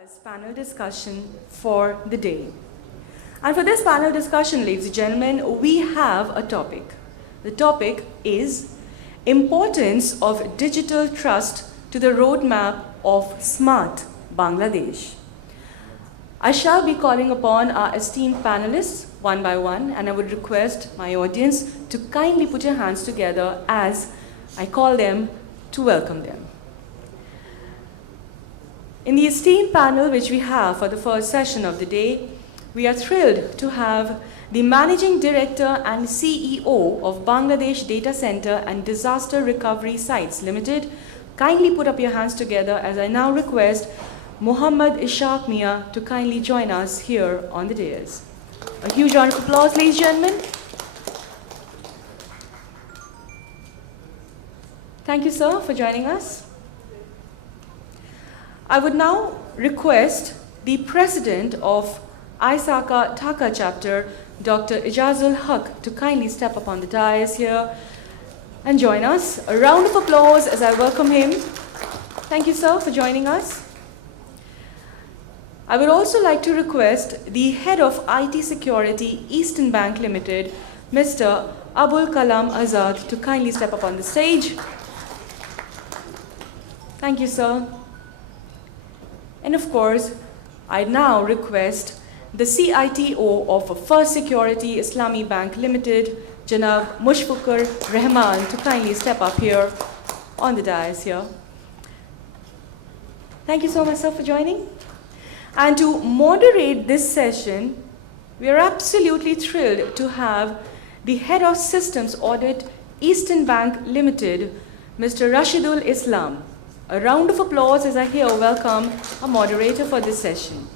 first panel discussion for the day. And for this panel discussion, ladies and gentlemen, we have a topic. The topic is Importance of Digital Trust to the Roadmap of Smart Bangladesh. I shall be calling upon our esteemed panelists one by one, and I would request my audience to kindly put your hands together as I call them to welcome them. In the esteemed panel which we have for the first session of the day, we are thrilled to have the Managing Director and CEO of Bangladesh Data Center and Disaster Recovery Sites Limited. Kindly put up your hands together as I now request Muhammad Ishaq Mia to kindly join us here on the dais. A huge round of applause, ladies and gentlemen. Thank you, sir, for joining us. I would now request the President of Infocom Dhaka chapter, Dr. Ijazul Haq, to kindly step up on the dais here and join us. A round of applause as I welcome him. Thank you, sir, for joining us. I would also like to request the Head of IT Security, Eastern Bank Limited, Mr. Abul Kalam Azad, to kindly step up on the stage. Thank you, sir. And of course, I now request the CITO of First Security Islami Bank Limited, Janab Mushfiqur Rahman, to kindly step up here on the dais here. Thank you so much, sir, for joining. And to moderate this session, we are absolutely thrilled to have the Head of Systems Audit, Eastern Bank Limited, Mr. Rashidul Islam. A round of applause as I here welcome a moderator for this session.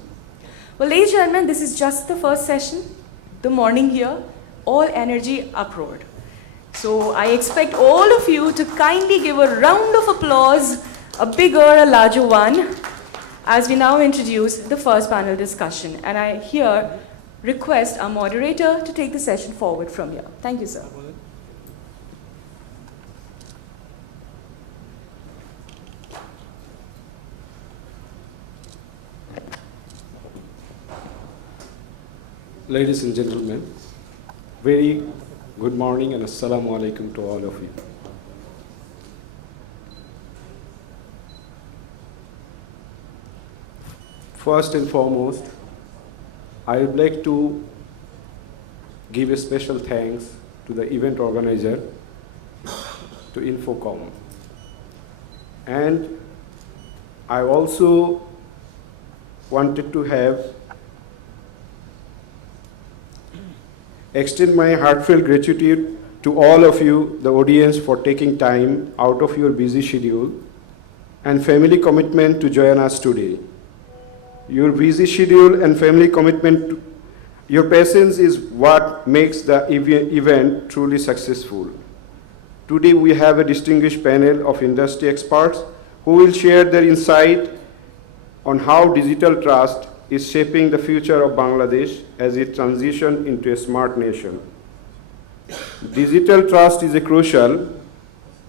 Well, ladies and gentlemen, this is just the first session, the morning here, all energy uproared. So I expect all of you to kindly give a round of applause, a bigger, a larger one, as we now introduce the first panel discussion. And I here request our moderator to take the session forward from here. Thank you, sir. Ladies and gentlemen, very good morning and assalamu alaikum to all of you. First and foremost, I would like to give a special thanks to the event organizer, to Infocom. And I also wanted to extend my heartfelt gratitude to all of you, the audience, for taking time out of your busy schedule and family commitment to join us today. Your busy schedule and family commitment, your patience is what makes the event truly successful. Today we have a distinguished panel of industry experts who will share their insight on how digital trust is shaping the future of Bangladesh as it transitions into a smart nation. Digital trust is crucial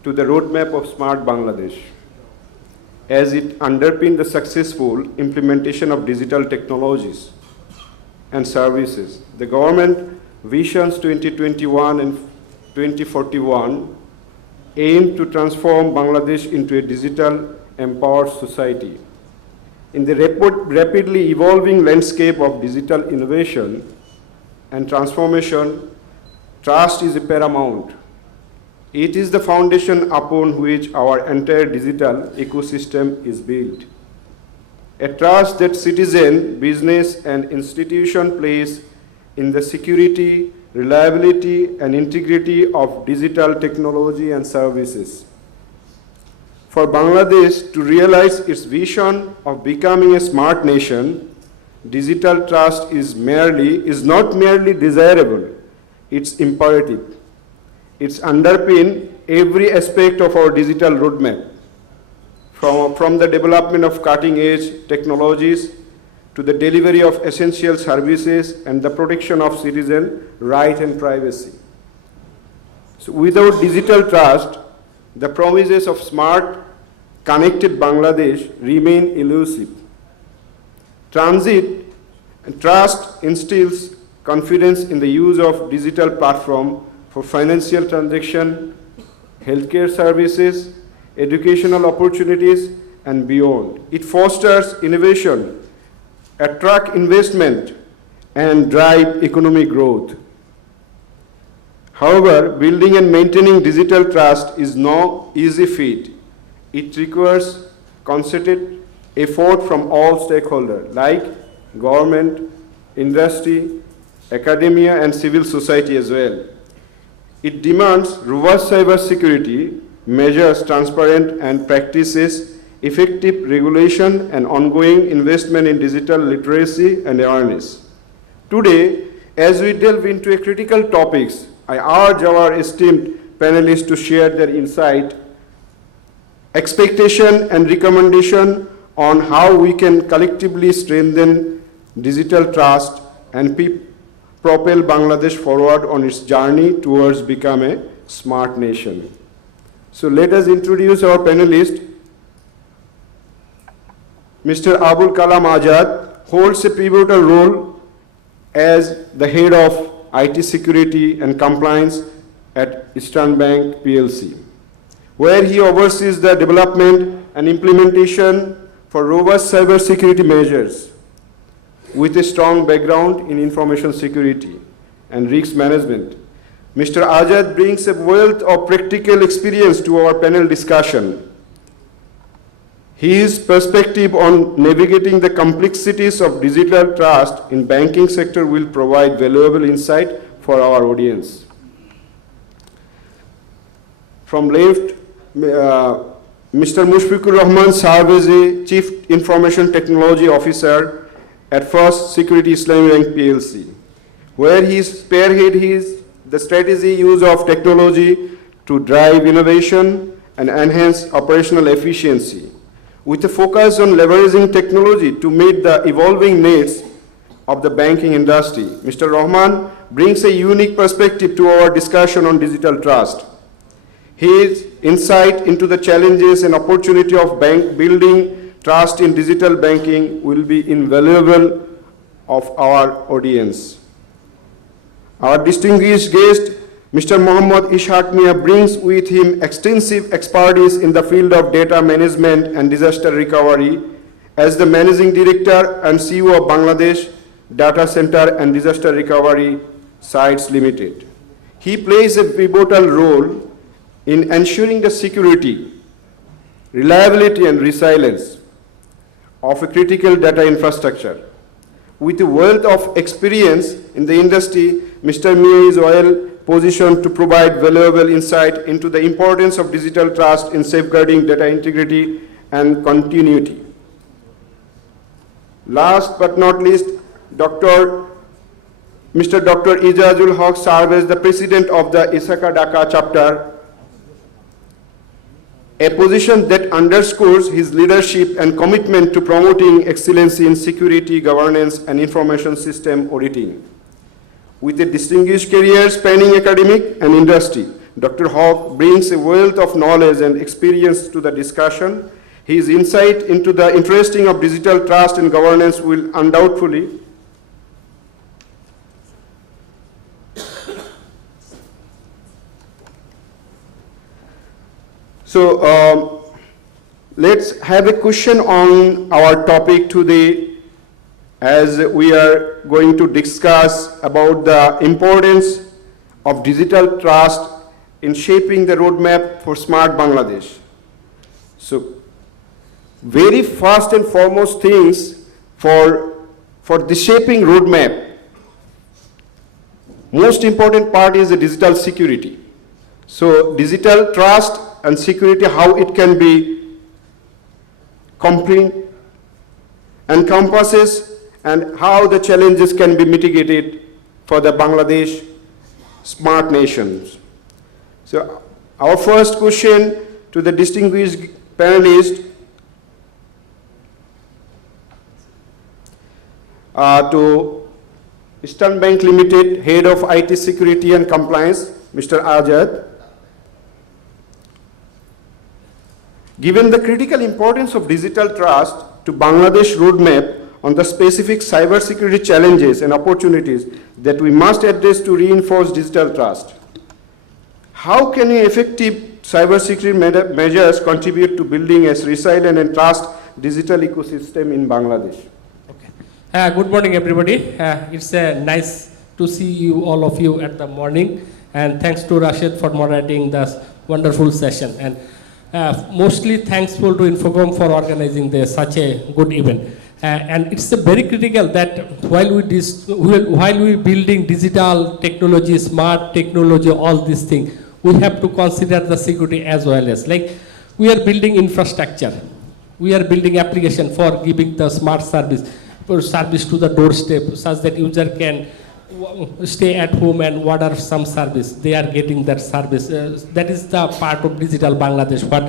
to the roadmap of smart Bangladesh, as it underpins the successful implementation of digital technologies and services. The government Visions 2021 and 2041 aim to transform Bangladesh into a digital empowered society. In the rapidly evolving landscape of digital innovation and transformation, trust is paramount. It is the foundation upon which our entire digital ecosystem is built. A trust that citizen, business, and institution place in the security, reliability, and integrity of digital technology and services. For Bangladesh to realize its vision of becoming a smart nation, digital trust is not merely desirable, it's imperative. It's underpin every aspect of our digital roadmap, from the development of cutting-edge technologies to the delivery of essential services and the protection of citizen rights and privacy. So without digital trust, the promises of smart, connected Bangladesh remain elusive. Transit and trust instills confidence in the use of digital platform for financial transaction, healthcare services, educational opportunities, and beyond. It fosters innovation, attract investment, and drive economic growth. However, building and maintaining digital trust is no easy feat. It requires concerted effort from all stakeholders like government, industry, academia, and civil society as well. It demands robust cybersecurity measures, transparent and practices, effective regulation, and ongoing investment in digital literacy and awareness. Today, as we delve into a critical topics, I urge our esteemed panelists to share their insight, expectation, and recommendation on how we can collectively strengthen digital trust and propel Bangladesh forward on its journey towards becoming a smart nation. So let us introduce our panelist. Mr. Abul Kalam Azad holds a pivotal role as the head of IT security and compliance at Eastern Bank PLC, where he oversees the development and implementation for robust cybersecurity measures. With a strong background in information security and risk management, Mr. Azad brings a wealth of practical experience to our panel discussion. His perspective on navigating the complexities of digital trust in banking sector will provide valuable insight for our audience. From left, Mr. Mushfiqur Rahman serves as a Chief Information Technology Officer at First Security Islamic Bank PLC, where he spearheads the strategy use of technology to drive innovation and enhance operational efficiency, with a focus on leveraging technology to meet the evolving needs of the banking industry. Mr. Rahman brings a unique perspective to our discussion on digital trust. His insight into the challenges and opportunity of bank building trust in digital banking will be invaluable of our audience. Our distinguished guest, Mr. Mohammad Ishaq Mia, brings with him extensive expertise in the field of data management and disaster recovery as the Managing Director and CEO of Bangladesh Data Center and Disaster Recovery Sites Limited. He plays a pivotal role in ensuring the security, reliability, and resilience of a critical data infrastructure. With a wealth of experience in the industry, Mr. Mia is well positioned to provide valuable insight into the importance of digital trust in safeguarding data integrity and continuity. Last but not least, Mr. Dr. Ijazul Haq serves as the President of the Infocom Dhaka chapter, a position that underscores his leadership and commitment to promoting excellence in security, governance, and information system auditing. With a distinguished career spanning academic and industry, Dr. Haq brings a wealth of knowledge and experience to the discussion. His insight into the interesting of digital trust and governance will undoubtedly let's have a question on our topic today, as we are going to discuss about the importance of digital trust in shaping the roadmap for smart Bangladesh. So, very first and foremost things for the shaping roadmap, most important part is the digital security. So, digital trust and security, how it can be encompasses, and how the challenges can be mitigated for the Bangladesh smart nations. So our first question to the distinguished panelist, to Eastern Bank Limited, Head of IT Security and Compliance, Mr. Azad. Given the critical importance of digital trust to Bangladesh roadmap, on the specific cybersecurity challenges and opportunities that we must address to reinforce digital trust. How can effective cybersecurity measures contribute to building a resilient and trust digital ecosystem in Bangladesh? Okay. Good morning, everybody. It's nice to see you, all of you, at the morning. And thanks to Rashid for moderating this wonderful session. And mostly thankful to Infocom for organizing such a good event. And it's very critical that while we building digital technology, smart technology, all these things, we have to consider the security as well as, like, we are building infrastructure, we are building application for giving the smart service, for service to the doorstep, such that user can stay at home and order some service. They are getting that service. That is the part of digital Bangladesh. What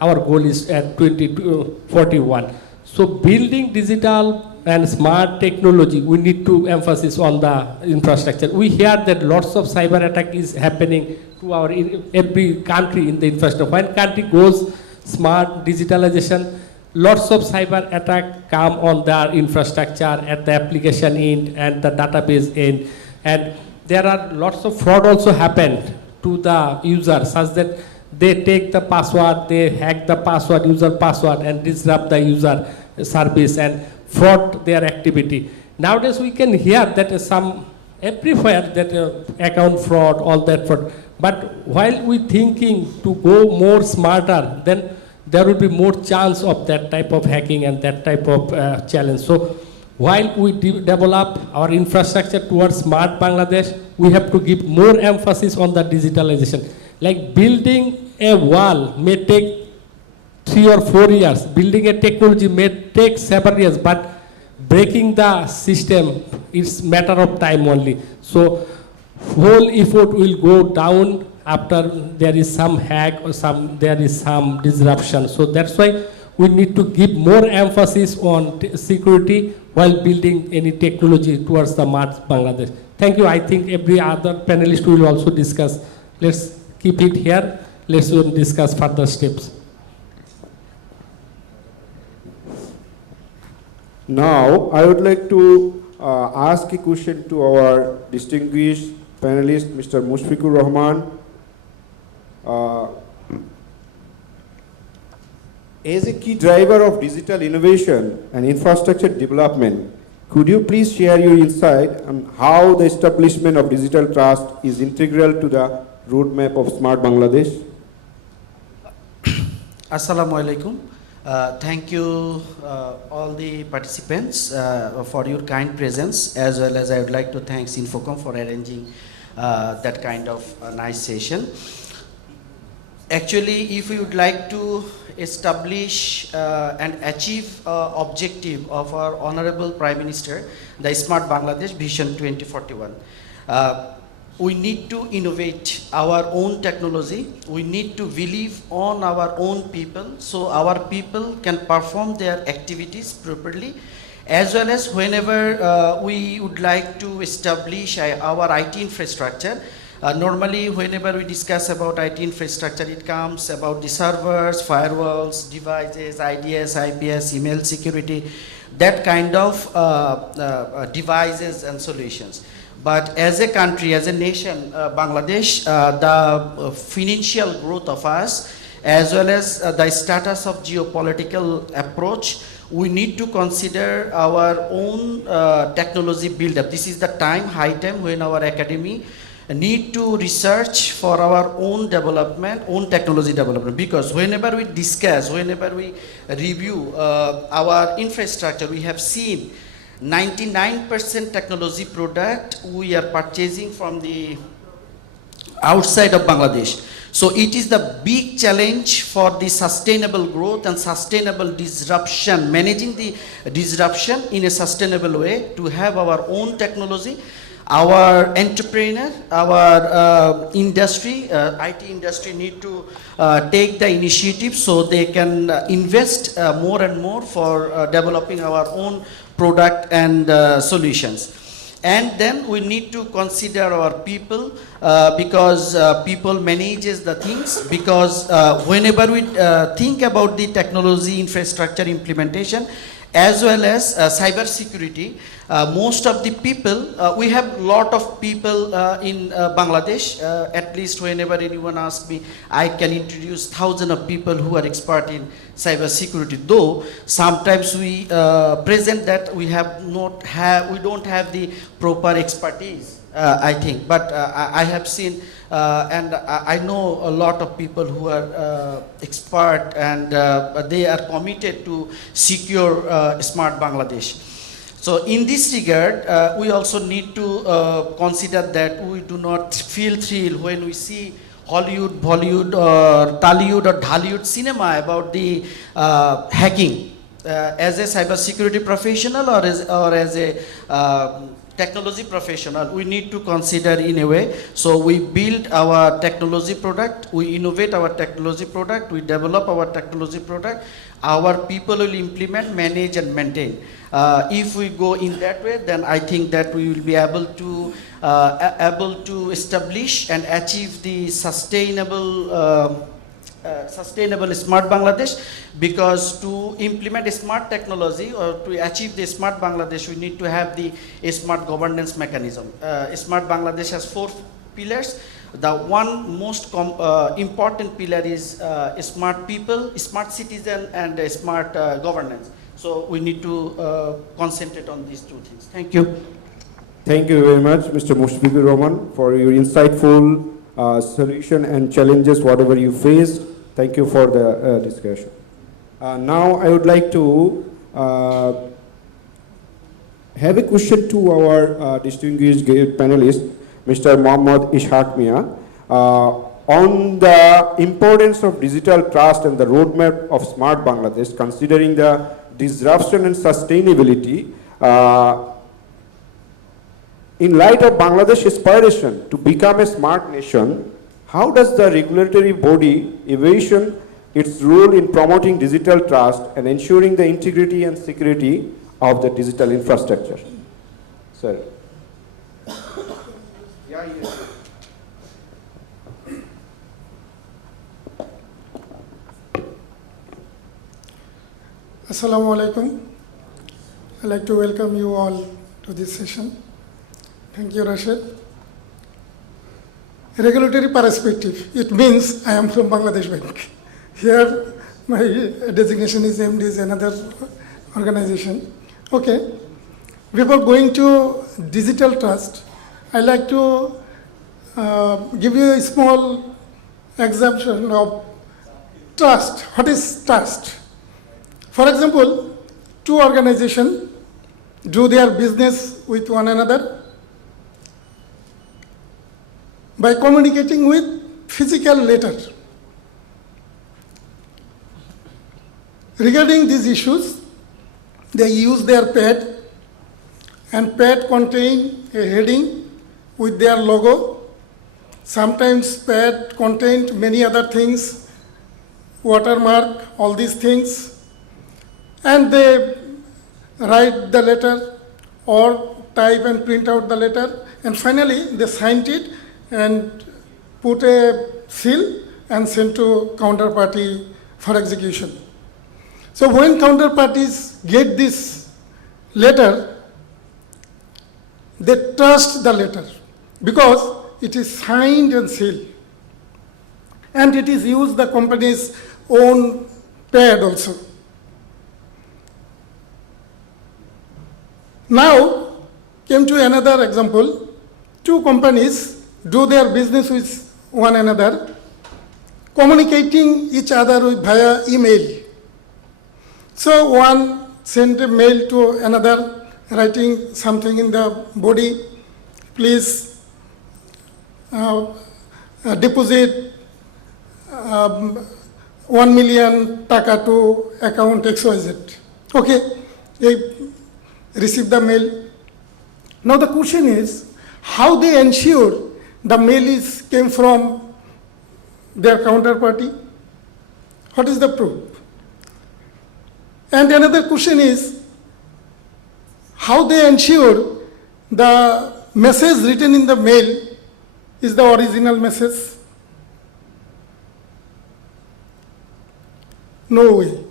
our goal is at 2041. So building digital and smart technology, we need to emphasis on the infrastructure. We hear that lots of cyber attack is happening to every country in the infrastructure. When country goes smart digitalization, lots of cyber attack come on their infrastructure at the application end and the database end. And there are lots of fraud also happened to the user, such that they take the password, they hack the password, user password, and disrupt the user service and fraud their activity. Nowadays we can hear that some everywhere that account fraud, all that fraud. But while we thinking to go more smarter, then there will be more chance of that type of hacking and that type of challenge. So while we develop our infrastructure towards smart Bangladesh, we have to give more emphasis on the digitalization. Like building a wall may take 3 or 4 years. Building a technology may take several years, but breaking the system is matter of time only. So whole effort will go down after there is some hack or there is some disruption. So that's why we need to give more emphasis on security while building any technology towards the smart Bangladesh. Thank you. I think every other panelist will also discuss. Let's keep it here. Let's discuss further steps. Now, I would like to ask a question to our distinguished panelist, Mr. Mushfiqur Rahman. As a key driver of digital innovation and infrastructure development, could you please share your insight on how the establishment of digital trust is integral to the roadmap of Smart Bangladesh? Assalamu alaikum. Thank you all the participants for your kind presence, as well as I would like to thank Infocom for arranging that kind of nice session. Actually, if we would like to establish and achieve objective of our Honorable Prime Minister, the Smart Bangladesh Vision 2041, we need to innovate our own technology. We need to believe on our own people, so our people can perform their activities properly, as well as whenever we would like to establish our IT infrastructure. Normally, whenever we discuss about IT infrastructure, it comes about the servers, firewalls, devices, IDS, IPS, email security, that kind of devices and solutions. But as a country, as a nation, Bangladesh, the financial growth of us, as well as the status of geopolitical approach, we need to consider our own technology build-up. This is the time, high time, when our academy need to research for our own development, own technology development. Because whenever we discuss, whenever we review our infrastructure, we have seen 99% technology product we are purchasing from the outside of Bangladesh. So it is the big challenge for the sustainable growth and sustainable disruption, managing the disruption in a sustainable way, to have our own technology. Our entrepreneur, our industry, IT industry need to take the initiative so they can invest more and more for developing our own product and solutions. And then we need to consider our people, because people manages the things, because whenever we think about the technology infrastructure implementation, as well as cyber security. Most of the people, we have lot of people in Bangladesh. At least whenever anyone asks me, I can introduce thousands of people who are expert in cyber security. Though sometimes we present that we don't have the proper expertise. I think, but I have seen and I know a lot of people who are expert and they are committed to secure smart Bangladesh. So in this regard, we also need to consider that we do not feel thrill when we see Hollywood, Bollywood, or Tollywood or Dhallywood cinema about the hacking. As a cybersecurity professional or as a technology professional, we need to consider in a way. So we build our technology product, we innovate our technology product, we develop our technology product, our people will implement, manage and maintain. If we go in that way, then I think that we will be able to establish and achieve the sustainable smart Bangladesh, because to implement a smart technology or to achieve the smart Bangladesh, we need to have the smart governance mechanism. Smart Bangladesh has 4 pillars. The one most important pillar is smart people, smart citizen, and smart governance. So we need to concentrate on these 2 things. Thank you. Thank you very much, Mr. Mushfiqur Rahman, for your insightful solution and challenges, whatever you faced. Thank you for the discussion. Now I would like to have a question to our distinguished panelist, Mr. Mohammad Ishaq Mia, on the importance of digital trust and the roadmap of Smart Bangladesh, considering the disruption and sustainability. In light of Bangladesh's aspiration to become a smart nation, how does the regulatory body evaluate its role in promoting digital trust and ensuring the integrity and security of the digital infrastructure? Sir. Assalamu alaikum. I'd like to welcome you all to this session. Thank you, Rashid. Regulatory perspective, it means I am from Bangladesh Bank. Here, my designation is MD, is another organization. Okay. Before going to digital trust, I'd like to give you a small example of trust. What is trust? For example, 2 organizations do their business with one another by communicating with physical letter. Regarding these issues, they use their pad, and pad contain a heading with their logo. Sometimes pad contained many other things, watermark, all these things, and they write the letter or type and print out the letter, and finally they signed it and put a seal and sent to counterparty for execution. So when counterparties get this letter, they trust the letter because it is signed and sealed. And it is used the company's own pad also. Now, came to another example. 2 companies do their business with one another, communicating each other with via email. So one sent a mail to another, writing something in the body, please deposit 1 million taka to account XYZ. Okay, they receive the mail. Now the question is, how they ensure the mail came from their counterparty? What is the proof? And another question is, how they ensure the message written in the mail is the original message? No way.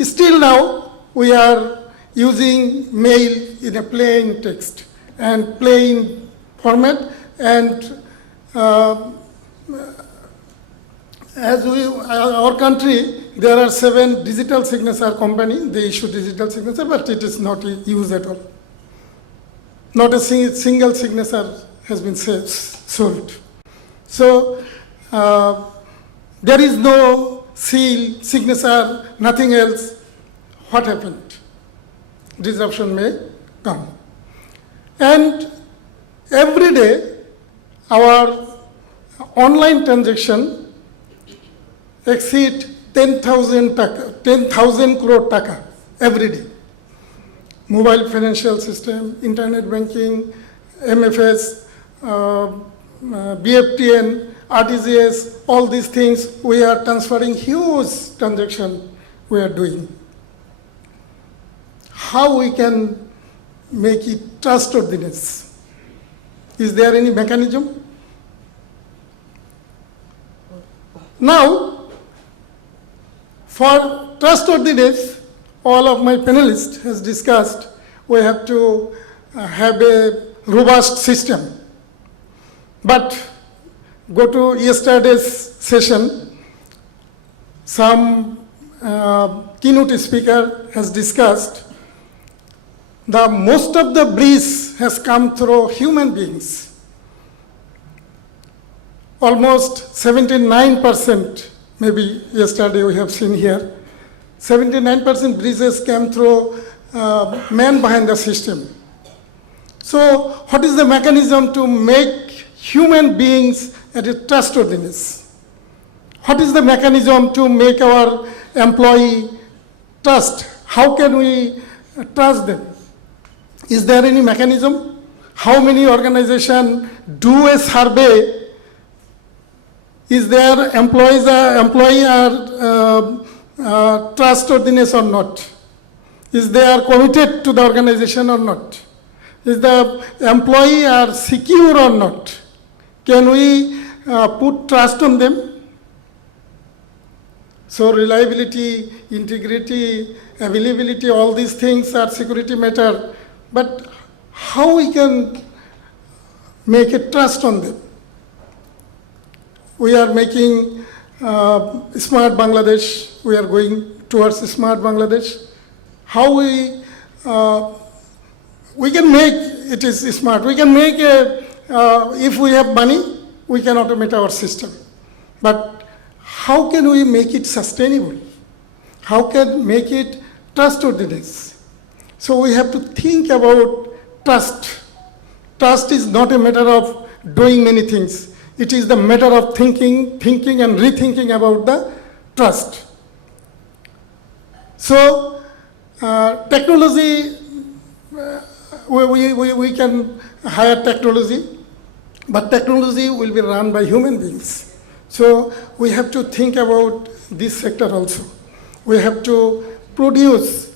Still now, we are using mail in a plain text and plain format, and as our country, there are 7 digital signature companies. They issue digital signature, but it is not used at all. Not a single signature has been sold. So there is no seal, signature, nothing else. What happened? Disruption may come. And every day, our online transaction exceed 10,000 crore taka every day. Mobile financial system, internet banking, MFS, BFTN, RTGS, all these things, we are transferring huge transaction we are doing. How we can make it trustworthiness? Is there any mechanism? Now, for trustworthiness, all of my panelists has discussed, we have to have a robust system. But go to yesterday's session, some keynote speaker has discussed the most of the breach has come through human beings. Almost 79%, maybe yesterday we have seen here, 79% breaches came through man behind the system. So what is the mechanism to make human beings at a trustworthiness? What is the mechanism to make our employee trust? How can we trust them? Is there any mechanism? How many organizations do a survey? Is their employee trustworthiness or not? Is they are committed to the organization or not? Is the employee are secure or not? Can we put trust on them? So reliability, integrity, availability, all these things are security matter. But how we can make a trust on them? We are making smart Bangladesh. We are going towards smart Bangladesh. How we can make it is smart. We can make a, if we have money, we can automate our system. But how can we make it sustainable? How can make it trustworthiness? So we have to think about trust. Trust is not a matter of doing many things. It is the matter of thinking and rethinking about the trust. So technology, we can hire technology, but technology will be run by human beings. So we have to think about this sector also. We have to produce.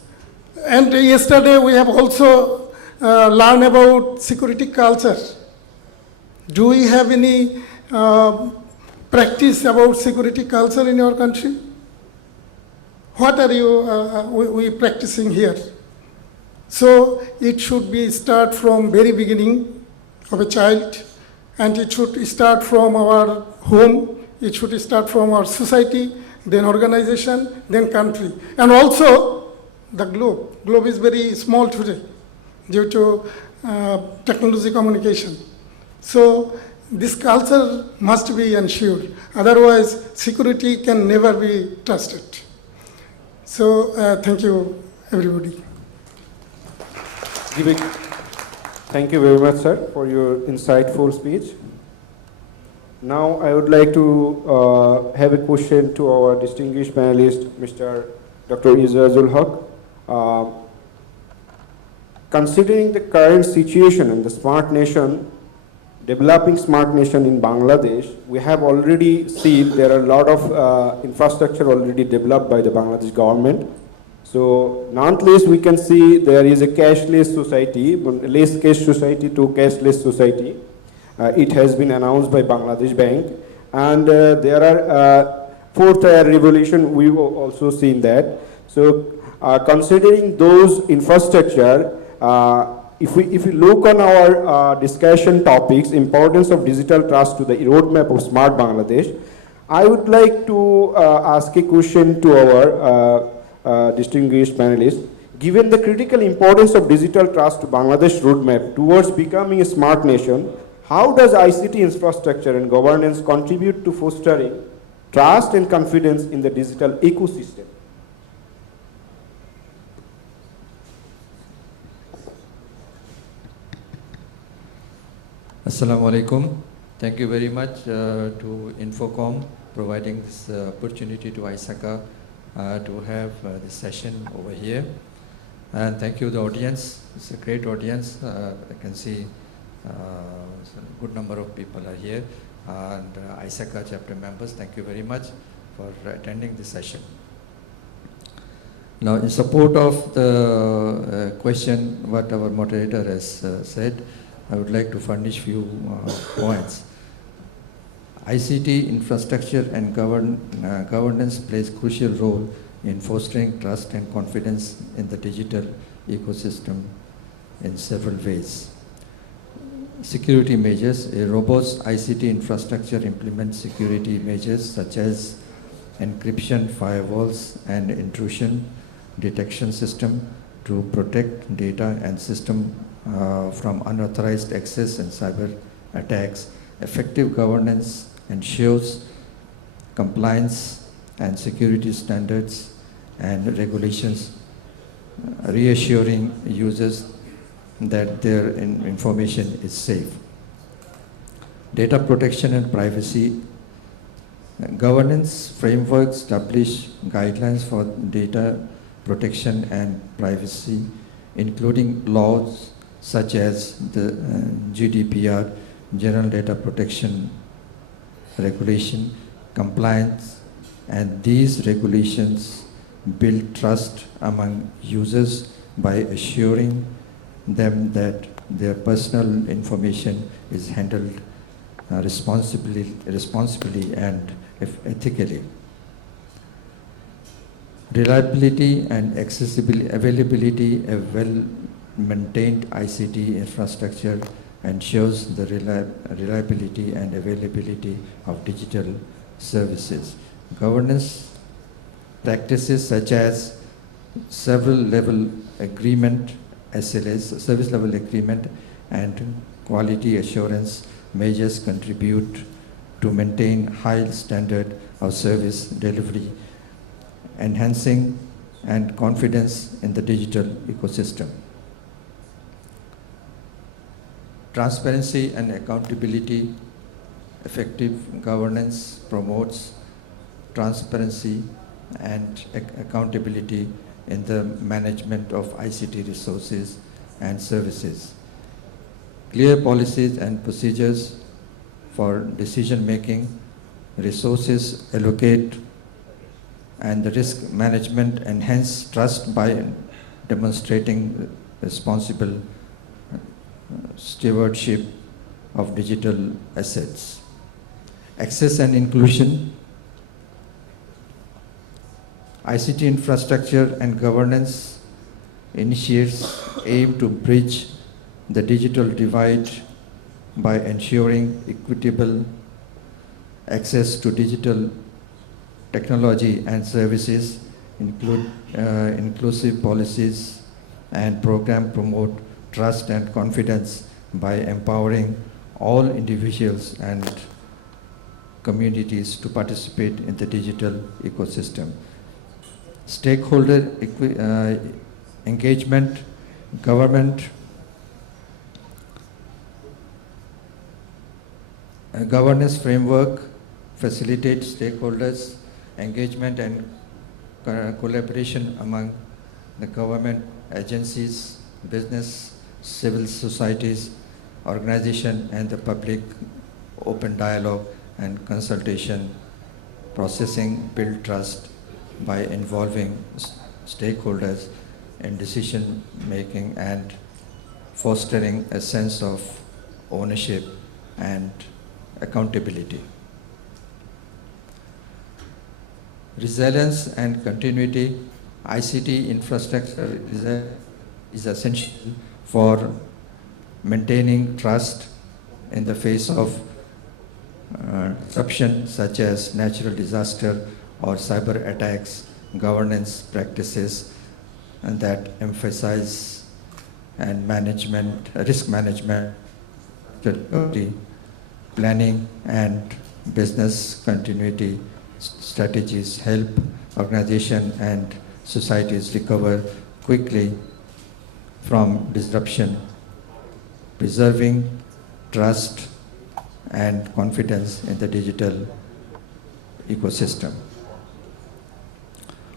And yesterday we have also learned about security culture. Do we have any practice about security culture in our country? What are we practicing here? So it should be start from very beginning of a child, and it should start from our home, it should start from our society, then organization, then country, and also the globe. Globe is very small today due to technology communication. So this culture must be ensured. Otherwise, security can never be trusted. So thank you, everybody. Thank you very much, sir, for your insightful speech. Now I would like to have a question to our distinguished panelist, Mr. Dr. Izazul Haq. Considering the current situation in the smart nation, developing smart nation in Bangladesh, we have already seen there are a lot of infrastructure already developed by the Bangladesh government. So nonetheless, we can see there is a cashless society, less cash society to cashless society. It has been announced by Bangladesh Bank, and there are fourth revolution. We've also seen that. So considering those infrastructure, if we look on our discussion topics, importance of digital trust to the roadmap of Smart Bangladesh, I would like to ask a question to our distinguished panelists. Given the critical importance of digital trust to Bangladesh roadmap towards becoming a smart nation, how does ICT infrastructure and governance contribute to fostering trust and confidence in the digital ecosystem? Assalamu alaikum. Thank you very much to Infocom providing this opportunity to ISACA to have this session over here. And thank you the audience. It's a great audience. I can see a good number of people are here. And ISACA chapter members, thank you very much for attending this session. Now, in support of the question what our moderator has said, I would like to furnish few points. ICT infrastructure and governance plays crucial role in fostering trust and confidence in the digital ecosystem in several ways. Security measures. A robust ICT infrastructure implements security measures such as encryption, firewalls, and intrusion detection system to protect data and system from unauthorized access and cyber attacks. Effective governance ensures compliance and security standards and regulations, reassuring users that their information is safe. Data protection and privacy. Governance frameworks establish guidelines for data protection and privacy, including laws such as the GDPR, General Data Protection Regulation, compliance, and these regulations build trust among users by assuring them that their personal information is handled responsibly and ethically. Reliability and availability. A well-maintained ICT infrastructure ensures the reliability and availability of digital services. Governance practices such as several level agreement, SLAs, service level agreement, and quality assurance measures contribute to maintain high standard of service delivery, enhancing and confidence in the digital ecosystem. Transparency and accountability. Effective governance promotes transparency and accountability in the management of ICT resources and services. Clear policies and procedures for decision making, resources allocate, and the risk management enhance trust by demonstrating responsible stewardship of digital assets. Access and inclusion. ICT infrastructure and governance initiatives aim to bridge the digital divide by ensuring equitable access to digital technology and services, inclusive policies and program promote trust and confidence by empowering all individuals and communities to participate in the digital ecosystem. Stakeholder engagement. Governance framework facilitates stakeholders engagement and collaboration among the government agencies, business, civil societies, organization, and the public. Open dialogue and consultation processing build trust by involving stakeholders in decision making and fostering a sense of ownership and accountability. Resilience and continuity. ICT infrastructure is essential for maintaining trust in the face of disruption such as natural disaster or cyber attacks, governance practices and that emphasize and risk management, planning and business continuity strategies help organization and societies recover quickly from disruption, preserving trust and confidence in the digital ecosystem.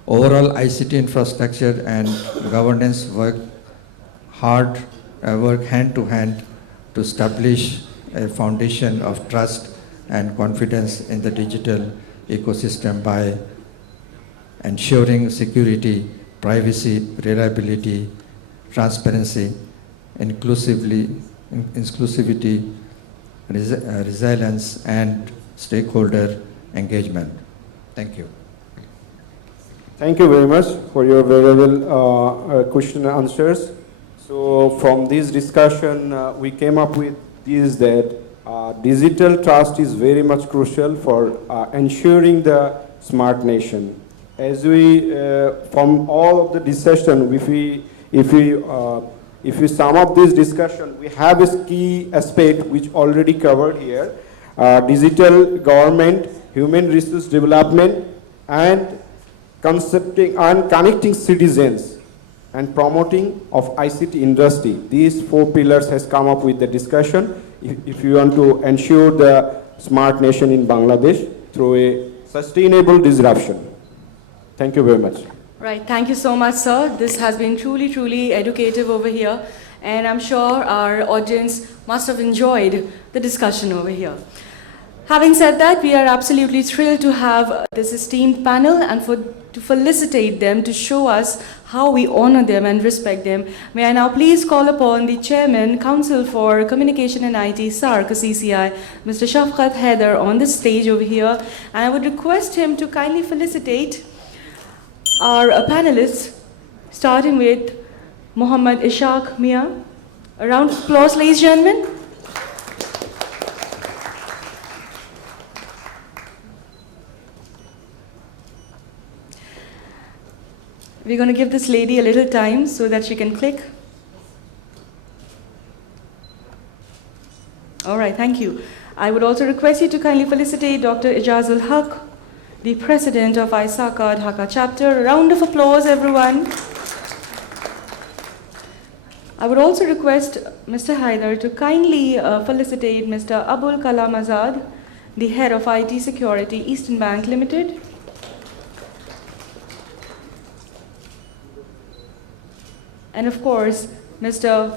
Overall, ICT infrastructure and governance work hand to hand to establish a foundation of trust and confidence in the digital ecosystem by ensuring security, privacy, reliability, transparency, inclusivity, resilience, and stakeholder engagement. Thank you. Thank you very much for your valuable question and answers. So from this discussion, we came up with this that digital trust is very much crucial for ensuring the smart nation. As we, from all of the discussion, if we sum up this discussion, we have a key aspect which already covered here: digital government, human resource development, and concepting and connecting citizens and promoting of ICT industry. These 4 pillars has come up with the discussion. If you want to ensure the smart nation in Bangladesh through a sustainable disruption. Thank you very much. Right, thank you so much, sir. This has been truly, truly educative over here, and I'm sure our audience must have enjoyed the discussion over here. Having said that, we are absolutely thrilled to have this esteemed panel and to felicitate them, to show us how we honor them and respect them. May I now please call upon the Chairman, Council for Communication and IT, SARC, CCI, Mr. Shafqat Haider, on the stage over here, and I would request him to kindly felicitate our panelists, starting with Mohammad Ishaq Mia. A round of applause, ladies and gentlemen. We're going to give this lady a little time so that she can click. All right, thank you. I would also request you to kindly felicitate Dr. Ijazul Haq, the President of ISACA Dhaka chapter. A round of applause, everyone. I would also request Mr. Haider to kindly felicitate Mr. Abul Kalam Azad, the Head of IT Security, Eastern Bank Limited. And of course, Mr.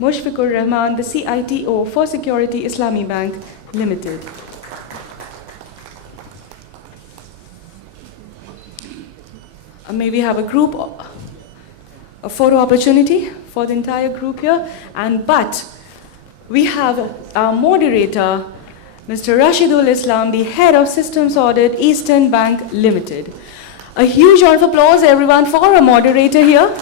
Mushfiqur Rahman, the CITO for Security Islami Bank Limited. May we have a photo opportunity for the entire group here. But we have our moderator, Mr. Rashidul Islam, the Head of Systems Audit, Eastern Bank Limited. A huge round of applause, everyone, for our moderator here.